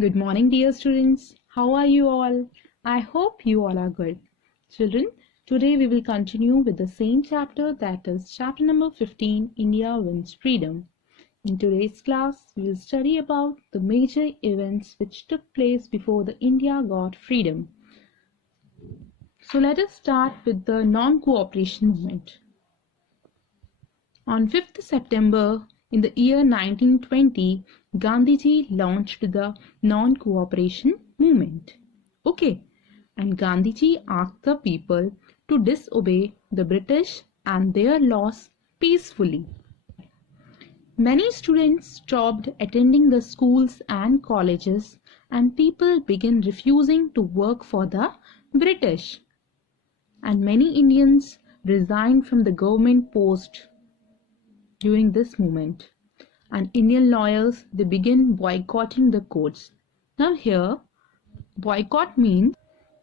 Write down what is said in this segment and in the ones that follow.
Good morning, dear students. How are you all? I hope you all are good. Children, today we will continue with the same chapter, that is chapter number 15, India Wins Freedom. In today's class, we will study about the major events which took place before the India got freedom. So let us start with the non-cooperation movement. On 5th September in the year 1920, Gandhiji launched the non-cooperation movement. Okay, and Gandhiji asked the people to disobey the British and their laws peacefully. Many students stopped attending the schools and colleges, and people began refusing to work for the British. And many Indians resigned from the government post during this movement, and Indian lawyers, they begin boycotting the courts. Now here, boycott means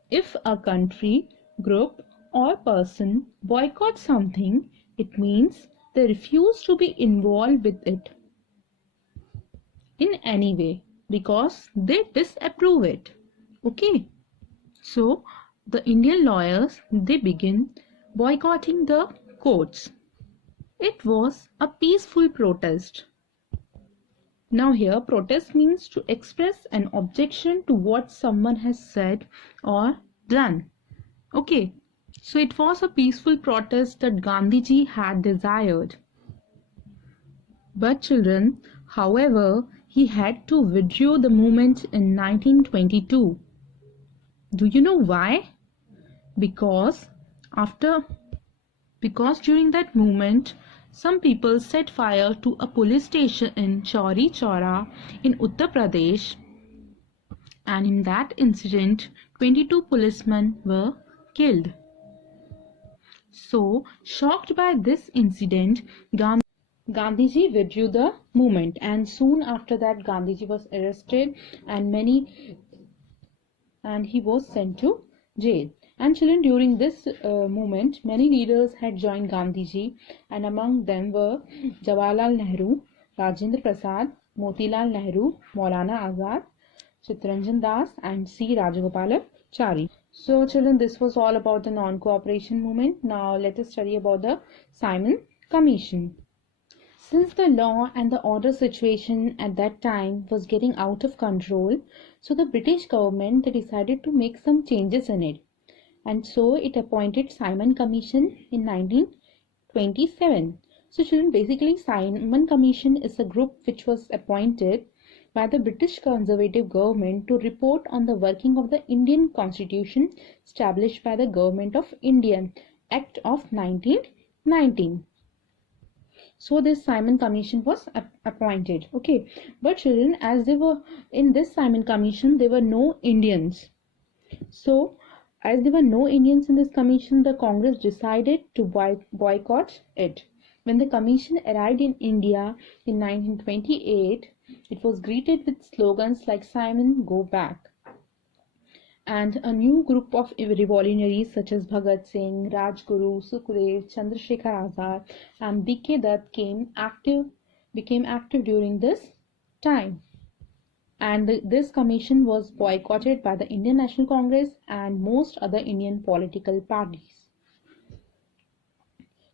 if a country, group or person boycotts something, it means they refuse to be involved with it in any way because they disapprove it. Okay, so the Indian lawyers, they begin boycotting the courts. It was a peaceful protest. Now here, protest means to express an objection to what someone has said or done. Okay, so it was a peaceful protest that Gandhiji had desired. But children, however, he had to withdraw the movement in 1922. Do you know why? Because during that movement, some people set fire to a police station in Chauri Chaura in Uttar Pradesh, and in that incident 22 policemen were killed. So, shocked by this incident, Gandhiji withdrew the movement, and soon after that Gandhiji was arrested and he was sent to jail. And children, during this movement, many leaders had joined Gandhiji, and among them were Jawaharlal Nehru, Rajendra Prasad, Motilal Nehru, Maulana Azad, Chittaranjan Das, and C. Rajagopalachari. So children, this was all about the non-cooperation movement. Now let us study about the Simon Commission. Since the law and the order situation at that time was getting out of control, so the British government, they decided to make some changes in it. And so it appointed Simon Commission in 1927. So children, basically Simon Commission is a group which was appointed by the British conservative government to report on the working of the Indian Constitution established by the Government of India Act of 1919. So this Simon Commission was appointed. Okay, but children, as they were in this Simon Commission, there were no Indians. So as there were no Indians in this commission, the Congress decided to boycott it. When the commission arrived in India in 1928, it was greeted with slogans like "Simon, go back." And a new group of revolutionaries such as Bhagat Singh, Rajguru, Sukhdev, Chandrasekhar Azad, and B.K. Dutt became active during this time. And this commission was boycotted by the Indian National Congress and most other Indian political parties.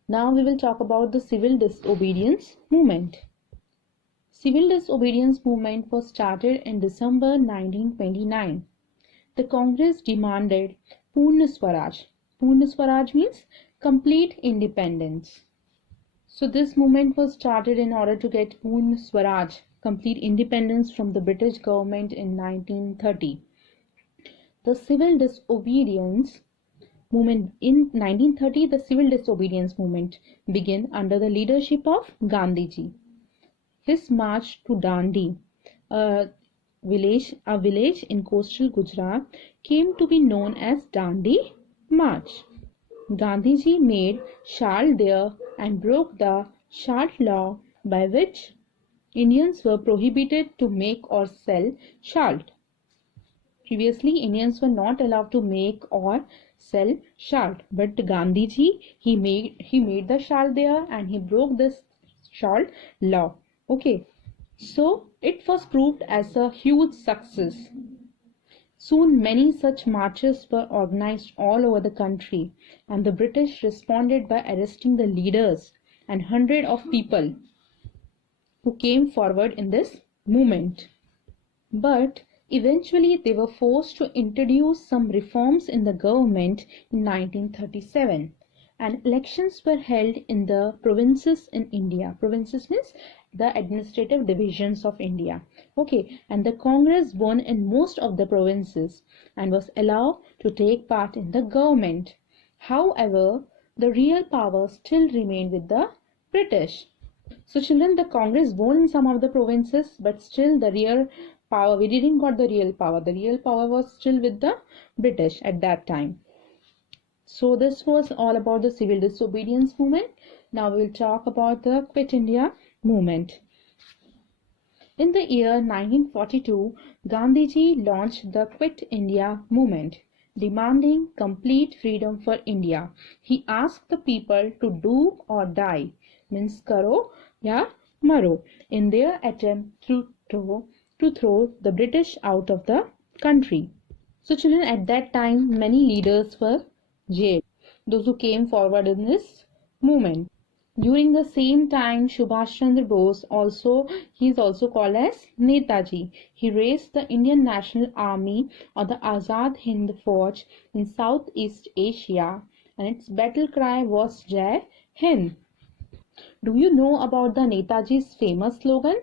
Now we will talk about the civil disobedience movement. Civil disobedience movement was started in December 1929. The Congress demanded Purna Swaraj. Purna Swaraj means complete independence. So this movement was started in order to get Purna Swaraj, complete independence from the British government in 1930. The civil disobedience movement in 1930, the civil disobedience movement began under the leadership of Gandhiji. His march to Dandi, a village in coastal Gujarat, came to be known as Dandi March. Gandhiji made salt there and broke the salt law, by which Indians were prohibited to make or sell salt. Previously, Indians were not allowed to make or sell salt, but Gandhiji, he made the salt there and he broke this salt law. Okay, So it was proved as a huge success. Soon many such marches were organized all over the country, and the British responded by arresting the leaders and hundreds of people who came forward in this movement. But eventually they were forced to introduce some reforms in the government in 1937, and elections were held in the provinces in India. Provinces means the administrative divisions of India. Okay, and the Congress won in most of the provinces and was allowed to take part in the government. However, the real power still remained with the British. So children, the Congress won in some of the provinces, but still the real power, we didn't got the real power. The real power was still with the British at that time. So this was all about the civil disobedience movement. Now we will talk about the Quit India movement. In the year 1942, Gandhiji launched the Quit India movement, demanding complete freedom for India. He asked the people to do or die, means karo ya maro, in their attempt to throw the British out of the country. So children, at that time many leaders were jailed, those who came forward in this movement. During the same time, Subhash Chandra Bose he is also called as Netaji. He raised the Indian National Army or the Azad Hind Fauj in Southeast Asia, and its battle cry was Jai Hind. Do you know about the Netaji's famous slogan?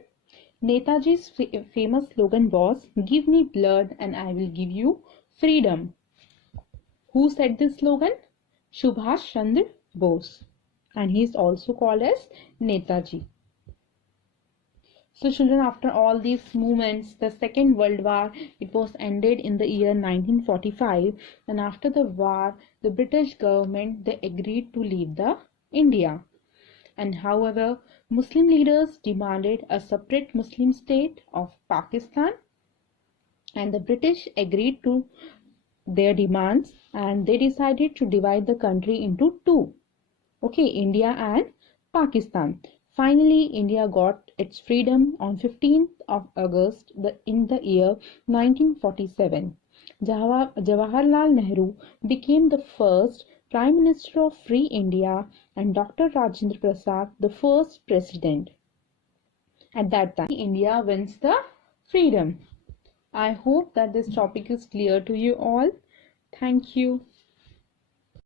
Netaji's famous slogan was, "Give me blood and I will give you freedom." Who said this slogan? Subhash Chandra Bose, and he is also called as Netaji. So children, after all these movements, the Second World War, it was ended in the year 1945, and after the war, the British government, they agreed to leave the India. And however, Muslim leaders demanded a separate Muslim state of Pakistan, and the British agreed to their demands, and they decided to divide the country into two. Okay, India and Pakistan. Finally, India got its freedom on 15th of August in the year 1947. Jawaharlal Nehru became the first Prime Minister of Free India and Dr. Rajendra Prasad the first president. At that time, India wins the freedom. I hope that this topic is clear to you all. Thank you.